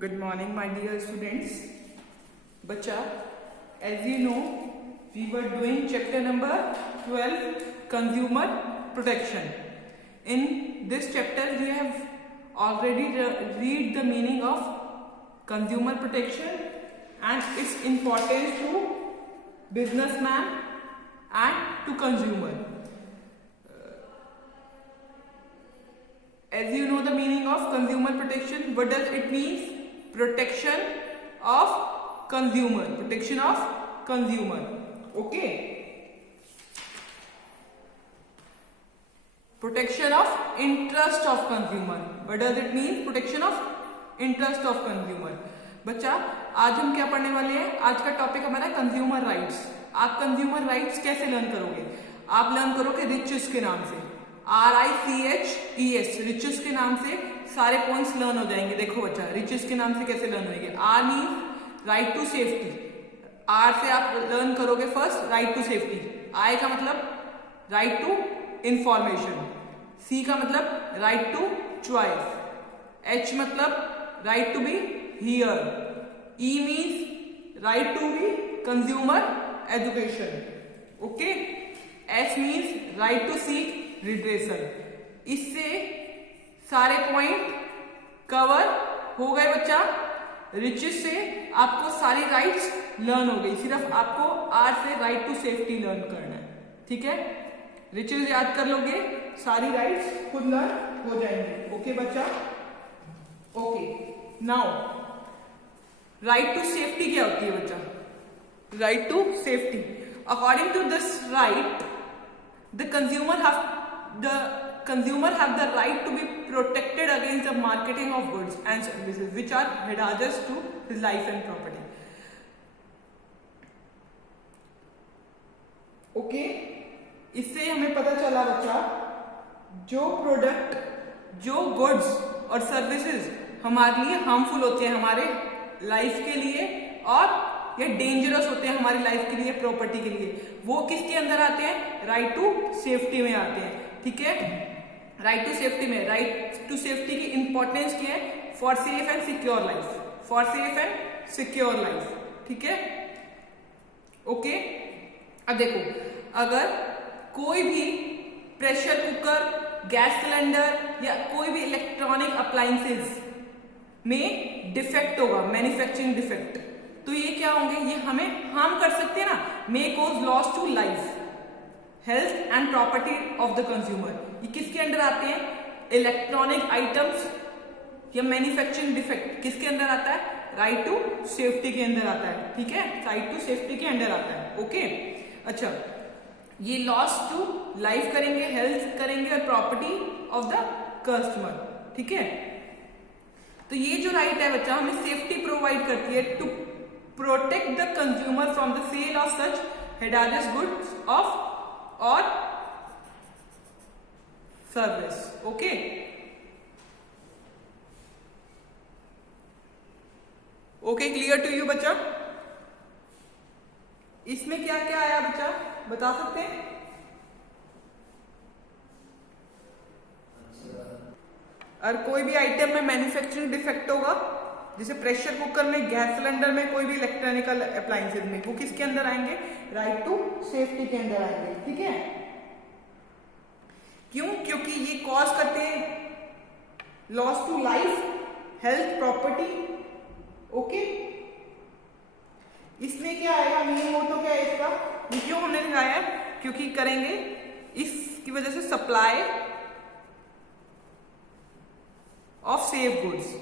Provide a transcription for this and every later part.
Good morning, my dear students. Bacha, as you know, we were doing chapter number 12, Consumer Protection. In this chapter, we have already read the meaning of consumer protection and its importance to businessman and to consumer. As you know the meaning of consumer protection, what does it mean? Protection of consumer. Protection of consumer. Okay. Protection of interest of consumer. What does it mean? Protection of interest of consumer. बच्चा, आज हम क्या पढ़ने वाले हैं? आज का topic हमारा है कंज्यूमर राइट्स. आप कंज्यूमर राइट्स कैसे लर्न करोगे? आप लर्न करोगे रिचेस के नाम से. RICHES, रिचेस के नाम से सारे पॉइंट्स लर्न हो जाएंगे. देखो बच्चा, रिचेस के नाम से कैसे लर्न होंगे. R means right to safety. R से आप लर्न करोगे first right to safety. I का मतलब राइट टू इंफॉर्मेशन. C का मतलब राइट टू चॉइस. H मतलब right to be hear. E means right to be consumer education. Okay. S means right to seek redressal. इससे सारे point cover हो गए बच्चा. रिचेस से आपको सारी राइट्स लर्न हो गई. सिर्फ आपको आर से राइट टू सेफ्टी लर्न करना है. ठीक है. रिचेस याद कर लोगे, सारी राइट्स खुद लर्न हो जाएंगे. ओके बच्चा. Okay. Now right to safety क्या होती है बच्चा? Right to safety, according to this right, the consumer have the right to be protected against the marketing of goods and services which are hazardous to his life and property. Okay. इससे हमें पता चला बच्चा, जो product, जो goods और services हमारे लिए हार्मफुल होते हैं, हमारे लाइफ के लिए, और ये डेंजरस होते हैं हमारी लाइफ के लिए, प्रॉपर्टी के लिए, वो किसके अंदर आते हैं? राइट टू सेफ्टी में आते हैं. ठीक है. राइट टू सेफ्टी में, राइट टू सेफ्टी की इंपॉर्टेंस क्या है? For safe and secure life. For safe and secure life. ठीक है. ओके. अब देखो, अगर कोई भी प्रेशर कुकर, गैस सिलेंडर या कोई भी इलेक्ट्रॉनिक अप्लायंसेस में डिफेक्ट होगा, मैन्युफैक्चरिंग डिफेक्ट, तो ये क्या होंगे? ये हमें हार्म कर सकते हैं ना. May cause loss to life, health and property of the consumer. ये किसके अंडर आते हैं? इलेक्ट्रॉनिक आइटम्स या मैन्युफैक्चरिंग डिफेक्ट किसके अंदर आता है? राइट टू सेफ्टी के अंदर आता है. ठीक है. राइट टू सेफ्टी के अंदर आता है. ओके. अच्छा, ये लॉस टू लाइफ करेंगे, हेल्थ करेंगे और प्रॉपर्टी ऑफ द कस्टमर. ठीक है. तो ये जो राइट है बच्चा, हमें सेफ्टी प्रोवाइड करती है to protect the consumer from the sale of such hazardous goods of or service. Okay. Okay, clear to you बच्चा? इसमें क्या क्या आया बच्चा, बता सकते हैं? और कोई भी आइटम में मैन्युफैक्चरिंग डिफेक्ट होगा, जैसे प्रेशर कुकर में, गैस सिलेंडर में, कोई भी इलेक्ट्रॉनिकल अप्लायंसेज में, वो किसके अंदर आएंगे? राइट टू सेफ्टी के अंदर आएंगे. ठीक है. क्यों? क्योंकि ये कॉज करते हैं loss to life, health, property. Okay. इसमें क्या आएगा? मेन मोटो क्या है इसका? ये क्यों हमने दिखाया है? क्योंकि करेंगे इसकी वजह से सप्लाई ऑफ सेफ गुड्स.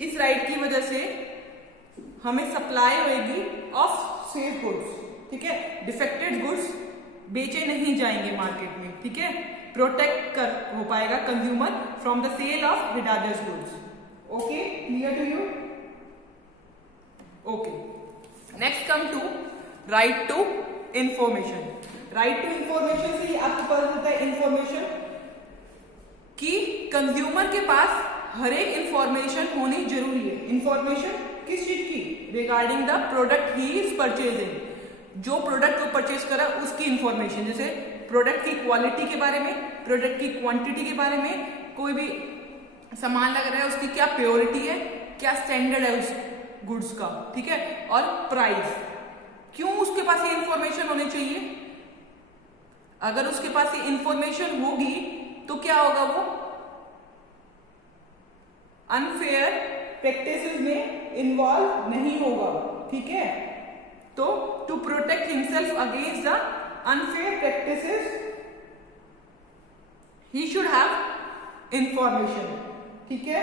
इस राइट की वजह से हमें सप्लाई होएगी ऑफ सेफ गुड्स. ठीक है. डिफेक्टेड गुड्स बेचे नहीं जाएंगे मार्केट में. ठीक है. प्रोटेक्ट कर हो पाएगा consumer from the sale of hazardous goods. Okay. Clear to you? Okay. Next come to right to information. Right to information से आपको पता चलता है इंफॉर्मेशन कि कंज्यूमर के पास हर एक इंफॉर्मेशन होनी जरूरी है. इंफॉर्मेशन किस चीज की? Regarding the product he is purchasing. जो प्रोडक्ट को परचेज करा उसकी इंफॉर्मेशन. जैसे प्रोडक्ट की क्वालिटी के बारे में, प्रोडक्ट की क्वांटिटी के बारे में, कोई भी सामान लग रहा है उसकी क्या प्योरिटी है, क्या स्टैंडर्ड है उस गुड्स का, ठीक है, और प्राइस। क्यों उसके पास ये इंफॉर्मेशन होनी चाहिए? अगर उसके पास ये इंफॉर्मेशन होगी तो क्या होगा, वो अनफेयर प्रैक्टिसेस में इन्वॉल्व नहीं होगा, ठीक है। तो to protect himself against the unfair practices ही शुड हैव इंफॉर्मेशन, ठीक है।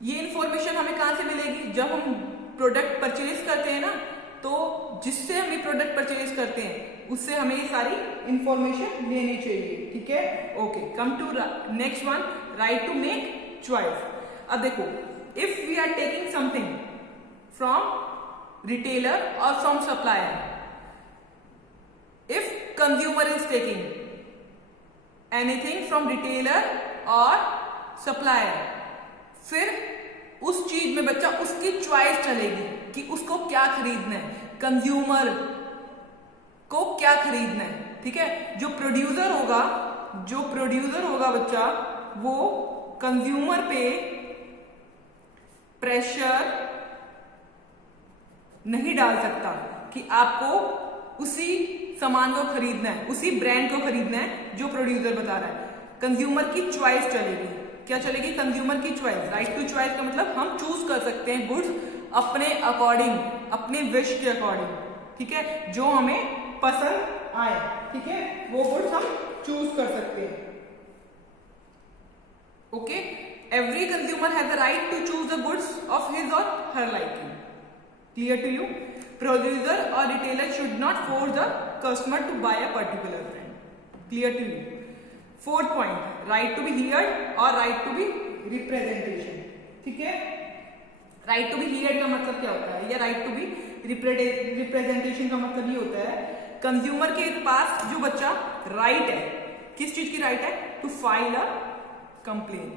ये इंफॉर्मेशन हमें कहां से मिलेगी? जब हम प्रोडक्ट परचेज करते हैं ना, तो जिससे हम ये प्रोडक्ट परचेज करते हैं उससे हमें ये सारी इंफॉर्मेशन लेनी चाहिए, ठीक है। Okay, come to next one, right to make choice. अब देखो, if we are taking something from retailer or from supplier, if consumer is taking anything from retailer or supplier, फिर उस चीज में बच्चा उसकी चॉइस चलेगी कि उसको क्या खरीदना है, कंज्यूमर को क्या खरीदना है, ठीक है। जो प्रोड्यूसर होगा बच्चा, वो कंज्यूमर पे प्रेशर नहीं डाल सकता कि आपको उसी सामान को खरीदना है, उसी ब्रांड को खरीदना है जो प्रोड्यूसर बता रहा है। कंज्यूमर की चॉइस चलेगी। क्या चलेगी? कंज्यूमर की चॉइस। राइट टू चॉइस का मतलब हम चूज कर सकते हैं गुड्स अपने अकॉर्डिंग, अपने विश के अकॉर्डिंग, ठीक है, जो हमें पसंद आए, ठीक है, वो गुड्स हम चूज कर सकते हैं। Okay, every consumer has the right to choose the goods of his or her liking. Clear to you? Producer or retailer should not force the customer to buy a particular brand. Clear to you? Fourth point, right to be heard or right to be representation, ठीक है। Right to be heard का मतलब क्या होता है, या right to be representation का मतलब ये होता है, कंज्यूमर के पास जो बच्चा राइट है, किस चीज की राइट है? To file a complain.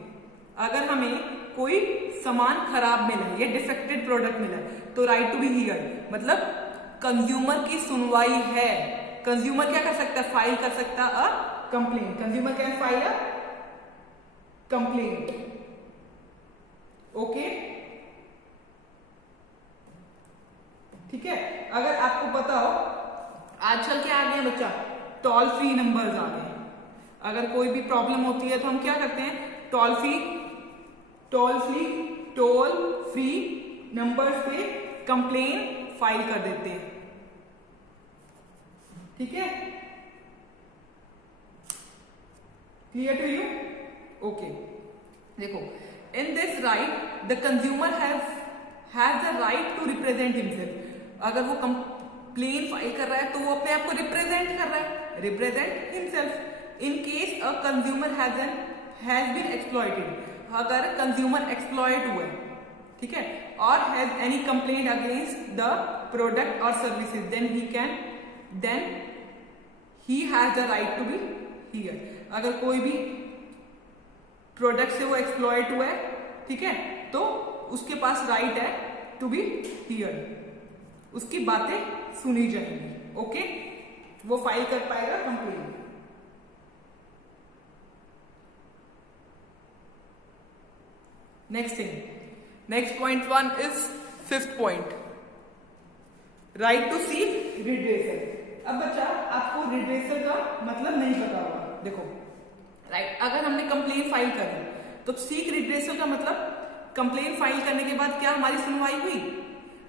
अगर हमें कोई सामान खराब मिला या डिफेक्टेड प्रोडक्ट मिला तो राइट टू बी हियर्ड मतलब कंज्यूमर की सुनवाई है। कंज्यूमर क्या कर सकता है? फाइल कर सकता है a complain. Consumer can file a complaint. Okay, ठीक है। अगर आपको पता हो, आजकल क्या आ गया बच्चा, टोल फ्री नंबर्स आ गए। अगर कोई भी प्रॉब्लम होती है तो हम क्या करते हैं, टोल फ्री नंबर्स पे कंप्लेन फाइल कर देते हैं, ठीक है। Clear to you? ओके, देखो, in this right the consumer has the right to represent himself. अगर वो कंप्लेन फाइल कर रहा है तो वो अपने आप को रिप्रेजेंट कर रहा है, represent himself. In case a consumer has been exploited, अगर कंज्यूमर एक्सप्लॉइट हुआ है, ठीक है, और has any complaint against the product or services, then he has the right to be hear. अगर कोई भी प्रोडक्ट से वो एक्सप्लॉइट हुआ है, ठीक है, तो उसके पास राइट है टू बी हियर, उसकी बातें सुनी जाएंगी। ओके, वो फाइल कर पाएगा complaint. Next thing, next point one is fifth point, right to seek redressal. अब बच्चा आपको रिड्रेसल का मतलब नहीं पता होगा। देखो, राइट, अगर हमने कंप्लेन फाइल कर दी तो सीक रिड्रेसल का मतलब कंप्लेन फाइल करने के बाद क्या हमारी सुनवाई हुई?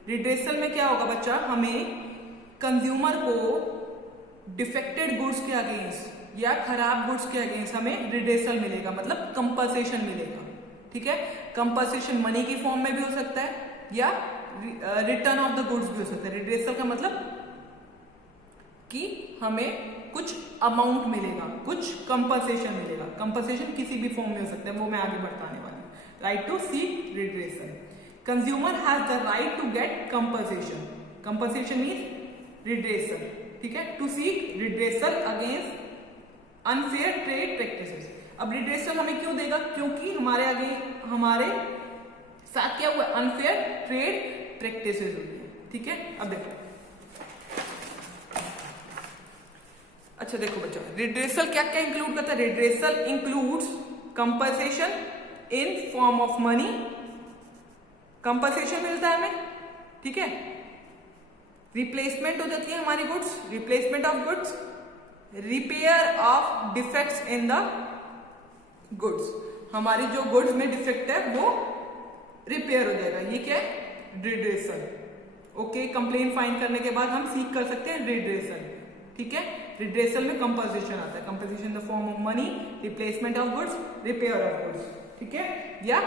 रिड्रेसल में क्या होगा बच्चा, हमें कंज्यूमर को डिफेक्टेड गुड्स के अगेंस्ट या खराब गुड्स के अगेंस्ट हमें रिड्रेसल मिलेगा, मतलब कंपनसेशन मिलेगा, ठीक है। कंपनसेशन मनी की फॉर्म में भी हो सकता है या रिटर्न ऑफ द गुड्स भी हो सकता है। रिड्रेसल का मतलब कि हमें कुछ अमाउंट मिलेगा, कुछ कंपनसेशन मिलेगा। कंपनसेशन किसी भी फॉर्म में हो सकता है, वो मैं आगे बताने वाली हूँ। Right to seek redressal, consumer has the right to get compensation. Compensation means redressal, ठीक है, to seek redressal against unfair trade practices. अब रिड्रेसल हमें क्यों देगा? क्योंकि हमारे साथ क्या हुआ, अनफेयर ट्रेड प्रैक्टिसेस हुई है, ठीक है। अब देखो, अच्छा देखो बच्चों, रिड्रेसल क्या क्या इंक्लूड करता है? Redressal includes compensation in form of money, compensation मिलता है हमें, ठीक है। रिप्लेसमेंट हो जाती है हमारी goods, replacement of goods, repair of defects in the goods, हमारी जो गुड्स में डिफेक्ट है वो रिपेयर हो जाएगा, ये क्या है? रिड्रेसल। ओके, कंप्लेन फाइन करने के बाद हम सीख कर सकते हैं रिड्रेसल, ठीक है। रिड्रेसल में कंपनसेशन आता है, compensation in the form of money, replacement of goods, repair of goods, ठीक है, या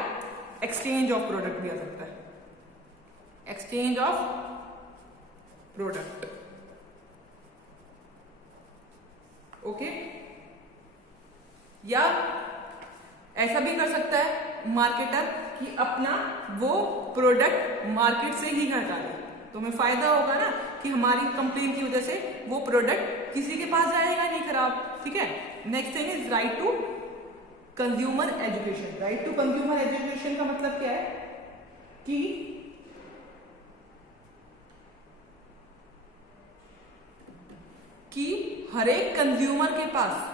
एक्सचेंज ऑफ प्रोडक्ट भी आ सकता है, एक्सचेंज ऑफ प्रोडक्ट। ओके, या ऐसा भी कर सकता है मार्केटर कि अपना वो प्रोडक्ट मार्केट से ही हटा दे, तो हमें फायदा होगा ना कि हमारी कंप्लेन की वजह से वो प्रोडक्ट किसी के पास जाएगा नहीं खराब, ठीक है। Next thing is right to consumer education. Right to consumer education का मतलब क्या है कि हर एक कंज्यूमर के पास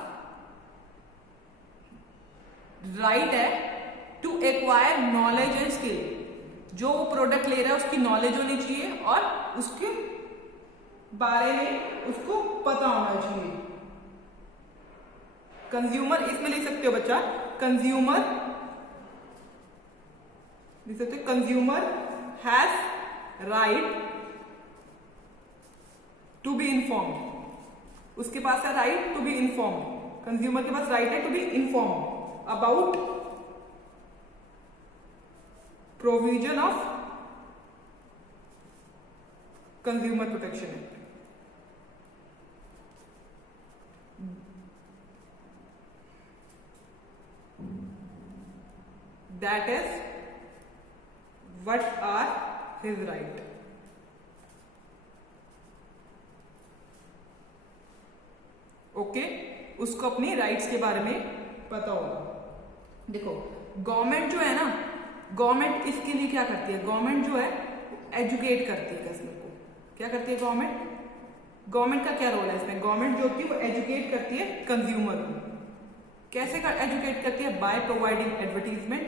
राइट है to acquire knowledge and skill. जो वो प्रोडक्ट ले रहा है उसकी नॉलेज होनी चाहिए और उसके बारे में उसको पता होना चाहिए। कंज्यूमर इसमें लिख सकते हो बच्चा, कंज्यूमर लिख सकते हो, consumer has right to be informed. उसके पास है right to be informed, consumer के पास राइट है to be informed about provision of consumer protection act। that is what are his right। Okay, उसको अपनी राइट्स के बारे में पता होगा। देखो गवर्नमेंट जो है ना, गवर्नमेंट इसके लिए क्या करती है? गवर्नमेंट जो है एजुकेट करती है कस्टमर को। क्या करती है गवर्नमेंट? गवर्नमेंट का क्या रोल है इसमें? गवर्नमेंट जो होती है वो एजुकेट करती है कंज्यूमर को। कैसे एजुकेट करती है? बाय प्रोवाइडिंग एडवर्टीजमेंट,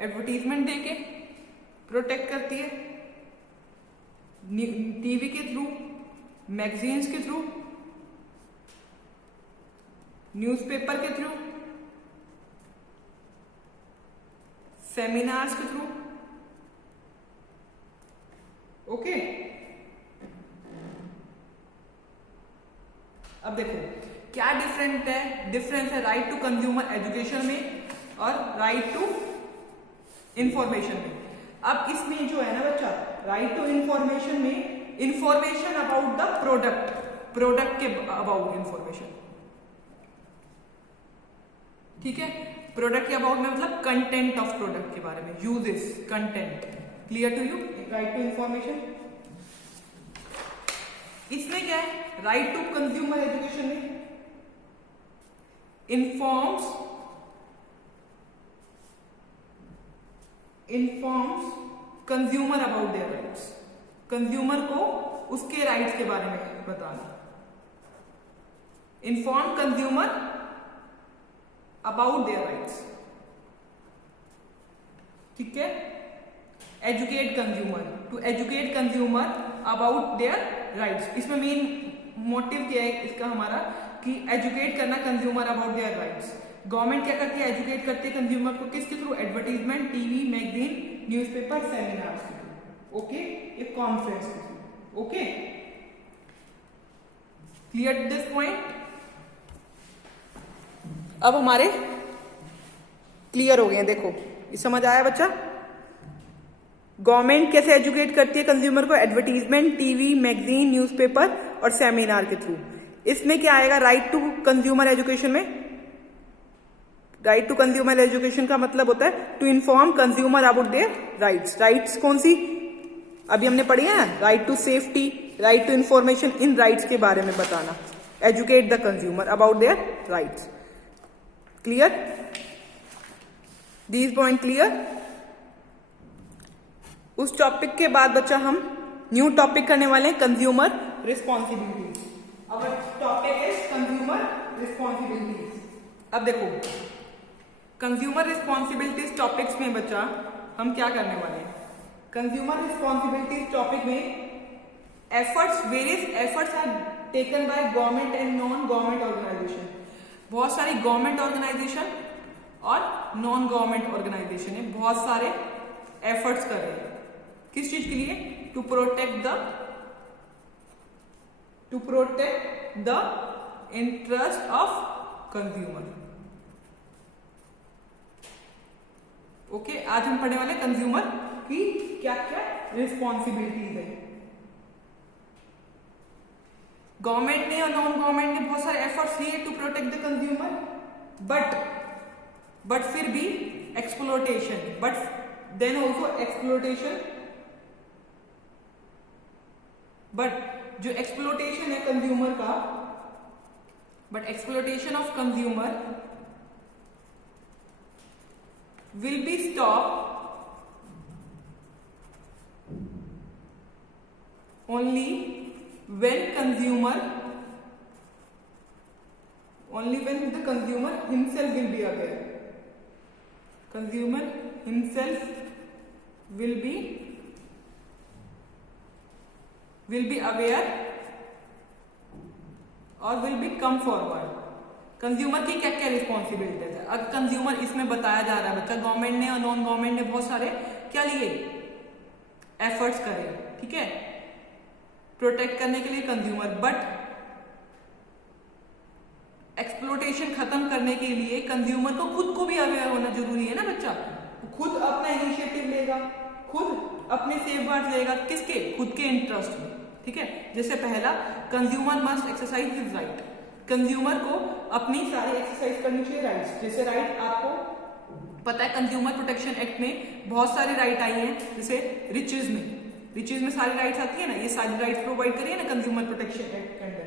एडवर्टीजमेंट देके प्रोटेक्ट करती है, टीवी के थ्रू, मैगजीन्स के थ्रू, न्यूज़पेपर के थ्रू, सेमिनार्स के थ्रू। ओके, अब देखो क्या डिफरेंस है राइट टू कंज्यूमर एजुकेशन में और राइट टू इंफॉर्मेशन में। अब इसमें जो है ना बच्चा, राइट टू इंफॉर्मेशन में इंफॉर्मेशन अबाउट द प्रोडक्ट के अबाउट इंफॉर्मेशन, ठीक है। प्रोडक्ट के अबाउट में मतलब कंटेंट ऑफ प्रोडक्ट के बारे में, uses, content. Clear to you? Right to information. इसमें क्या है? राइट टू कंज्यूमर एजुकेशन में informs consumer about their rights. Consumer को उसके राइट्स के बारे में बताना। Inform consumer about their rights, ठीक है। Educate consumer, to educate consumer about their rights. इसमें मेन मोटिव क्या है इसका हमारा कि एजुकेट करना consumer about their rights. Government क्या करती है? एजुकेट करती है कंज्यूमर को किसके through? Advertisement, TV, magazine, newspaper, seminars के थ्रू। ओके, एक कॉन्फ्रेंस के through. Okay, clear this point? अब हमारे क्लियर हो गए। देखो ये समझ आया बच्चा? गवर्नमेंट कैसे एजुकेट करती है कंज्यूमर को? एडवर्टीजमेंट, टीवी, मैगजीन, न्यूज़पेपर और सेमिनार के थ्रू। इसमें क्या आएगा? राइट टू कंज्यूमर एजुकेशन में राइट टू कंज्यूमर एजुकेशन का मतलब होता है to inform consumer about their rights. Rights कौन सी अभी हमने पढ़ी है? Right to safety, right to information, इन राइट्स के बारे में बताना। Educate the consumer about their rights. Clear? These point clear? उस टॉपिक के बाद बच्चा हम न्यू टॉपिक करने वाले हैं, consumer responsibilities. Our topic is responsibilities. अब देखो कंज्यूमर रिस्पॉन्सिबिलिटीज टॉपिक्स में बच्चा हम क्या करने वाले हैं, कंज्यूमर रिस्पॉन्सिबिलिटीज टॉपिक में efforts, various efforts are taken by government and non government organisation. बहुत सारी गवर्नमेंट ऑर्गेनाइजेशन और नॉन गवर्नमेंट ऑर्गेनाइजेशन है, बहुत सारे एफर्ट्स कर रहे हैं किस चीज के लिए, to protect the interest of consumer. Okay, आज हम पढ़ने वाले कंज्यूमर की क्या क्या रिस्पॉन्सिबिलिटीज है। गवर्नमेंट ने और नॉन गवर्नमेंट ने बहुत सारे एफर्ट्स लिए to protect the consumer, but फिर भी exploitation, but then also exploitation, but जो एक्सप्लोटेशन है कंज्यूमर का, but exploitation of consumer will be stop only when the consumer himself will be aware. Consumer himself will be aware और will be come forward. Consumer की क्या क्या responsibilities है। अब consumer इसमें बताया जा रहा है बच्चा, गवर्नमेंट ने और नॉन गवर्नमेंट ने बहुत सारे क्या लिए, एफर्ट्स करे, ठीक है, प्रोटेक्ट करने के लिए कंज्यूमर, बट एक्सप्लोटेशन खत्म करने के लिए कंज्यूमर को खुद को भी अवेयर होना जरूरी है ना बच्चा। खुद अपना इनिशिएटिव लेगा, खुद अपने सेफगार्ड्स लेगा, किसके, खुद के इंटरेस्ट में, ठीक है। जैसे पहला, consumer must exercise his right. Consumer को अपनी सारी एक्सरसाइज करनी चाहिए राइट्स। जैसे राइट आपको पता है कंज्यूमर प्रोटेक्शन एक्ट में बहुत सारी राइट आई हैं, जैसे रिचेज में सारी राइट्स आती है ना, ये सारी राइट्स प्रोवाइड करिए ना कंज्यूमर प्रोटेक्शन एक्ट के अंदर।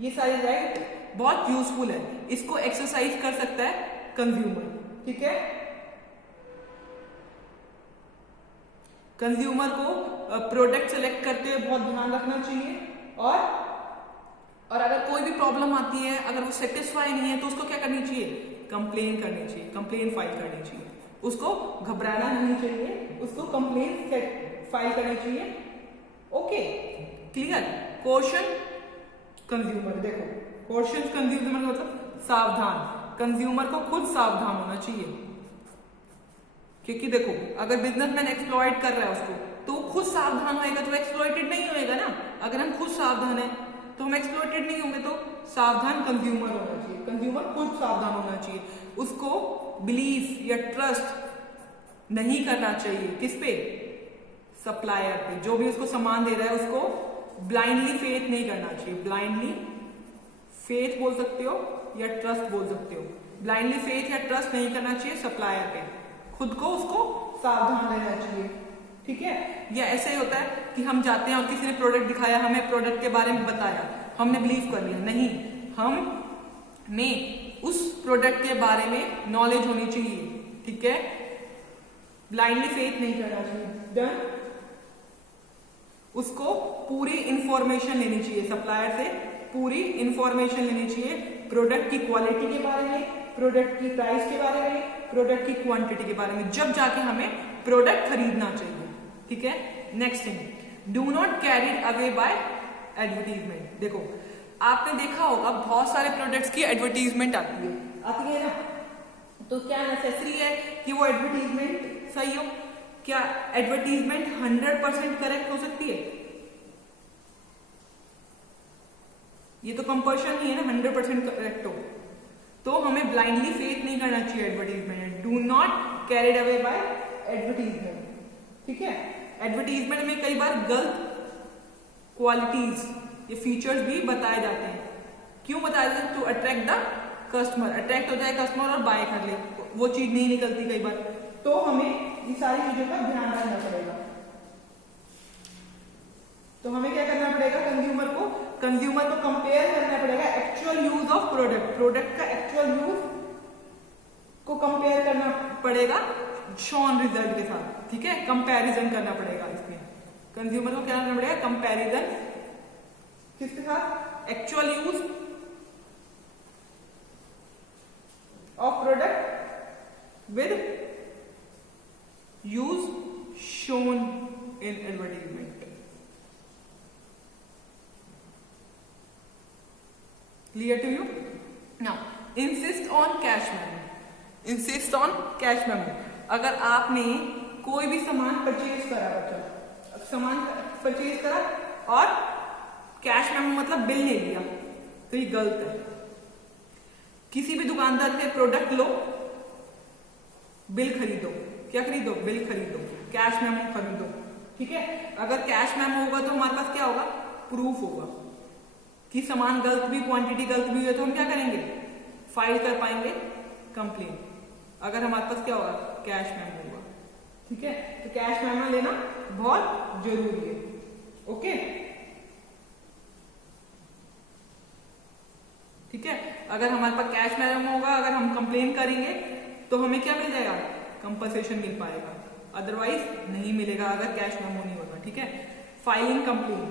ये सारी राइट बहुत यूजफुल है, इसको एक्सरसाइज कर सकता है कंज्यूमर, ठीक है। कंज्यूमर को प्रोडक्ट सेलेक्ट करते हुए बहुत ध्यान रखना चाहिए, और अगर कोई भी प्रॉब्लम आती है, अगर वो सेटिस्फाई नहीं है तो उसको क्या करनी चाहिए, कंप्लेन करनी चाहिए, कंप्लेन फाइल करनी चाहिए। उसको घबराना नहीं चाहिए, उसको कंप्लेन फाइल करनी चाहिए। Okay, clear. क्वेश्चन कंज्यूमर, देखो क्वेश्चन कंज्यूमर मतलब सावधान, कंज्यूमर को खुद सावधान होना चाहिए, क्योंकि देखो अगर बिजनेसमैन एक्सप्लॉइट कर रहा है उसको, तो खुद सावधान होएगा तो एक्सप्लॉइटेड नहीं होएगा ना। अगर हम खुद सावधान है तो हम एक्सप्लॉइटेड नहीं होंगे, तो सावधान कंज्यूमर होना चाहिए, कंज्यूमर खुद सावधान होना चाहिए। उसको बिलीव या ट्रस्ट नहीं करना चाहिए किस पे, सप्लायर पे, जो भी उसको सामान दे रहा है उसको ब्लाइंडली फेथ नहीं करना चाहिए। ब्लाइंडली फेथ बोल सकते हो या ट्रस्ट बोल सकते हो, ब्लाइंडली फेथ या ट्रस्ट नहीं करना चाहिए सप्लायर पे, खुद को उसको सावधान रहना चाहिए, ठीक है। या ऐसे ही होता है कि हम जाते हैं और किसी ने प्रोडक्ट दिखाया, हमें प्रोडक्ट के बारे में बताया, हमने बिलीव कर लिया, नहीं, हमें उस प्रोडक्ट के बारे में नॉलेज होनी चाहिए, ठीक है। ब्लाइंडली फेथ नहीं करना चाहिए, डन। उसको पूरी इंफॉर्मेशन लेनी चाहिए, सप्लायर से पूरी इंफॉर्मेशन लेनी चाहिए, प्रोडक्ट की क्वालिटी के बारे में, प्रोडक्ट की प्राइस के बारे में, प्रोडक्ट की क्वांटिटी के बारे में, जब जाके हमें प्रोडक्ट खरीदना चाहिए, ठीक है। Next thing, do not carry away by advertisement. देखो आपने देखा होगा बहुत सारे प्रोडक्ट्स की एडवर्टीजमेंट आती है ना, तो क्या नेसेसरी है कि वो एडवर्टीजमेंट सही हो? क्या एडवर्टीजमेंट 100% करेक्ट हो सकती है? ये तो कंपल्शन नहीं है ना 100% करेक्ट हो, तो हमें ब्लाइंडली फेथ नहीं करना चाहिए advertisement. Do not carried away by advertisement, ठीक है। एडवर्टीजमेंट में कई बार गलत क्वालिटीज ये फीचर्स भी बताए जाते हैं। क्यों बताए जाते हैं? To attract the customer, attract हो जाए कस्टमर और बाय कर ले, वो चीज नहीं निकलती कई बार, तो हमें ये सारी चीजों का ध्यान रखना पड़ेगा। तो हमें क्या करना पड़ेगा, कंज्यूमर को कंपेयर करना पड़ेगा एक्चुअल यूज ऑफ प्रोडक्ट का एक्चुअल यूज को कंपेयर करना पड़ेगा शॉन रिजल्ट के साथ, ठीक है। कंपैरिजन करना पड़ेगा, इसमें कंज्यूमर को क्या करना पड़ेगा, कंपैरिजन किसके साथ, actual use with use shown in advertisement. Clear to you? Now, insist on cash memo. Insist on cash memo. अगर आपने कोई भी सामान परचेज करा, बच्चा सामान परचेज करा और कैश मेमो मतलब बिल नहीं लिया, तो ये गलत है। किसी भी दुकानदार से प्रोडक्ट लो, बिल खरीदो। क्या खरीदो? बिल खरीदो, कैश मेमो खरीदो। ठीक है, अगर कैश मेमो होगा तो हमारे पास क्या होगा? प्रूफ होगा कि सामान गलत भी, क्वांटिटी गलत भी हुई है, तो हम क्या करेंगे? फाइल कर पाएंगे कंप्लेन। अगर हमारे पास क्या होगा? कैश मेमो होगा। ठीक है, तो कैश मेमो लेना बहुत जरूरी है। ओके, ठीक है, अगर हमारे पास कैश मेमो होगा, अगर हम कंप्लेन करेंगे तो हमें क्या मिल जाएगा? कंपनसेशन मिल पाएगा, अदरवाइज नहीं मिलेगा अगर कैश मेमो नहीं होगा। ठीक है, फाइलिंग कंप्लेन।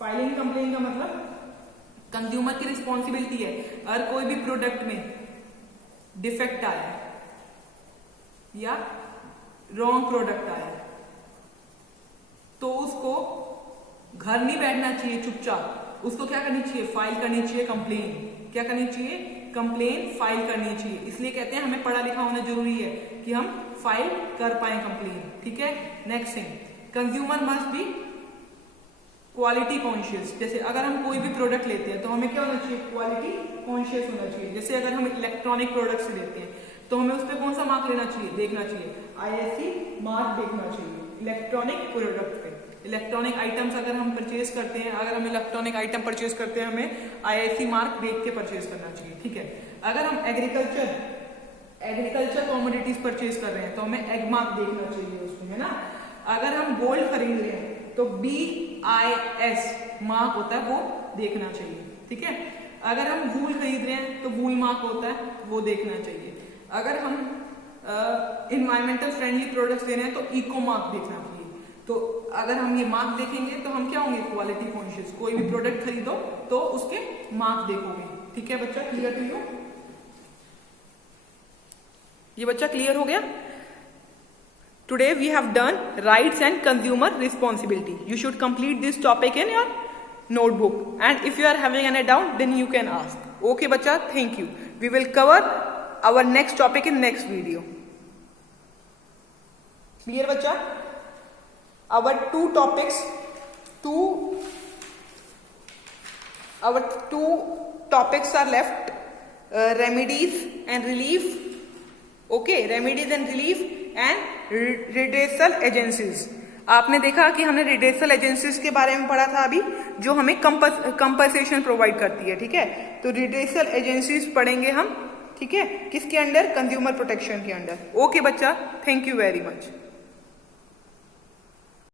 फाइलिंग कंप्लेन का मतलब कंज्यूमर की रिस्पॉन्सिबिलिटी है। अगर कोई भी प्रोडक्ट में डिफेक्ट आया या रॉन्ग प्रोडक्ट आया तो उसको घर नहीं बैठना चाहिए चुपचाप, उसको क्या करनी चाहिए? फाइल करनी चाहिए कंप्लेन। क्या करनी चाहिए? कंप्लेन फाइल करनी चाहिए। इसलिए कहते हैं हमें पढ़ा लिखा होना जरूरी है कि हम फाइल कर पाए कंप्लेन। ठीक है, next thing, consumer must be quality conscious. जैसे अगर हम कोई भी प्रोडक्ट लेते हैं तो हमें क्या होना चाहिए? क्वालिटी कॉन्शियस होना चाहिए। जैसे अगर हम इलेक्ट्रॉनिक प्रोडक्ट्स लेते हैं तो हमें उस पर कौन सा मार्क लेना चाहिए? देखना चाहिए, ISC मार्क देखना चाहिए इलेक्ट्रॉनिक प्रोडक्ट पे। इलेक्ट्रॉनिक आइटम्स अगर हम परचेज करते हैं, अगर हम इलेक्ट्रॉनिक आइटम परचेज करते हैं, हमें ISC मार्क देख के परचेज करना चाहिए। ठीक है, अगर हम एग्रीकल्चर कॉमोडिटीज परचेज कर रहे हैं तो हमें एग मार्क देखना चाहिए उसमें, है ना। अगर हम गोल्ड खरीद रहे हैं तो BIS मार्क होता है, वो देखना चाहिए। ठीक है, अगर हम वूल खरीद रहे हैं तो वूल मार्क होता है, वो देखना चाहिए। अगर हम इन्वायरमेंटल फ्रेंडली प्रोडक्ट्स ले रहे हैं तो इको मार्क देखना चाहिए। तो अगर हम ये मार्क देखेंगे तो हम क्या होंगे? Quality conscious. कोई भी प्रोडक्ट खरीदो तो उसके मार्क देखोगे। ठीक है बच्चा, क्लियर टू यू? ये बच्चा क्लियर हो गया? Today we have done rights and consumer responsibility. You should complete this topic in your notebook, and if you are having any doubt then you can ask. Okay bacha, thank you. We will cover our next topic in next video. Clear bacha? Our two topics are left, remedies and relief. Okay, remedies and relief and redressal agencies. आपने देखा कि हमने redressal agencies के बारे में पढ़ा था अभी, जो हमें कंपनसेशन प्रोवाइड करती है। ठीक है, तो रिड्रेसल एजेंसीज पढ़ेंगे हम। ठीक है, किसके अंडर? कंज्यूमर प्रोटेक्शन के अंडर। ओके बच्चा, थैंक यू वेरी मच।